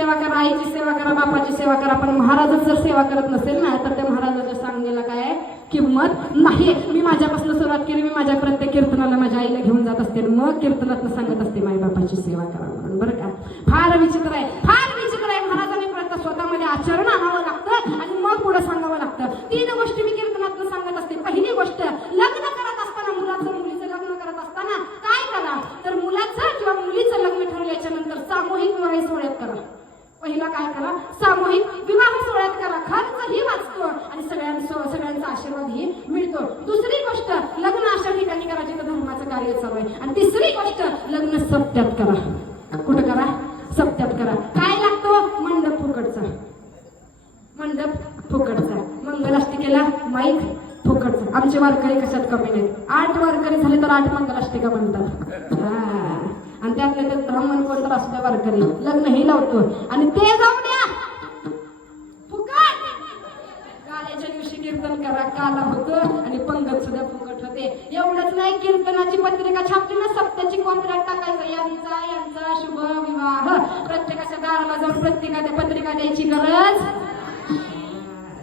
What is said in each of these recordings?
सेवा करा, आईची सेवा करा, बापाची सेवा करा. पण महाराजच जर सेवा करत नसेल ना तर त्या महाराजाच्या सांगण्याला काय आहे किंमत नाही. मी माझ्यापासून सुरुवात केली. मी माझ्या प्रत्येक कीर्तनाला माझ्या आईला घेऊन जात असते, मग कीर्तनातनं सांगत असते मायबापाची सेवा करा म्हणून. बरं का, फार विचित्र आहे, फार विचित्र आहे. महाराजांनी प्रत्येक स्वतःमध्ये आचरण आणावं लागतं आणि मग पुढे सांगावं लागतं. 3 गोष्टी मी कीर्तनातनं सांगत असते. पहिली गोष्ट, लग्न करत असताना, मुलाचं मुलीचं लग्न करत असताना काय करा तर मुलाचं किंवा मुलीचं लग्न ठरल्याच्या नंतर सामूहिक विवाह सोहळ्यात करा. पहिला काय करा, सामूहिक विवाह सोहळ्यात करा. खर्चही वाचतो आणि सगळ्यांचा आशीर्वादही मिळतो. दुसरी गोष्ट, लग्न अशा ठिकाणी करा जिथं धर्माचं कार्य चालू आहे. आणि तिसरी गोष्ट, लग्न सप्त्यात करा. कुठं करा, सप्त्यात करा. काय लागतो, मंडप फुकटचा, मंडप फुकटचा, मंगलाष्टिकेला माईक फुकटचा. आमचे वारकरी कशात कमी नाहीत. 8 वारकरी झाले तर 8 मंगलाष्टिका म्हणतात. आणि त्यातले तर ब्राह्मण कोण तर असू द्या वारकरी, लग्नही लावतो आणि ते जाऊ द्या फुकट. काल्याच्या दिवशी कीर्तन करा, काला होतं आणि पंगत सुद्धा फुकट होते. एवढंच नाही, कीर्तनाची पत्रिका छापली ना, सप्त्याची कॉन्ट्रॅक्ट टाकायचं, यांचा शुभ विवाह. प्रत्येकाच्या दाराला जाऊन पत्रिका द्यायची गरज.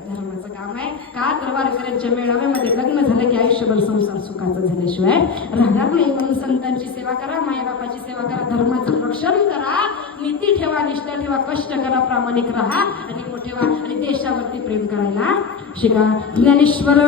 धर्माचं काम आहे का तर वारकऱ्यांच्या मेळाव्यामध्ये लग्न झालं की आयुष्यभर संसार सुखाचा झाल्याशिवाय राहणार नाही. म्हणून संतांची सेवा करा, मायबापाची सेवा करा, धर्माचं रक्षण करा, नीती ठेवा, निष्ठा ठेवा, कष्ट करा, प्रामाणिक राहा आणि मोठे व्हा आणि देशावरती प्रेम करायला शिका. ज्ञानेश्वर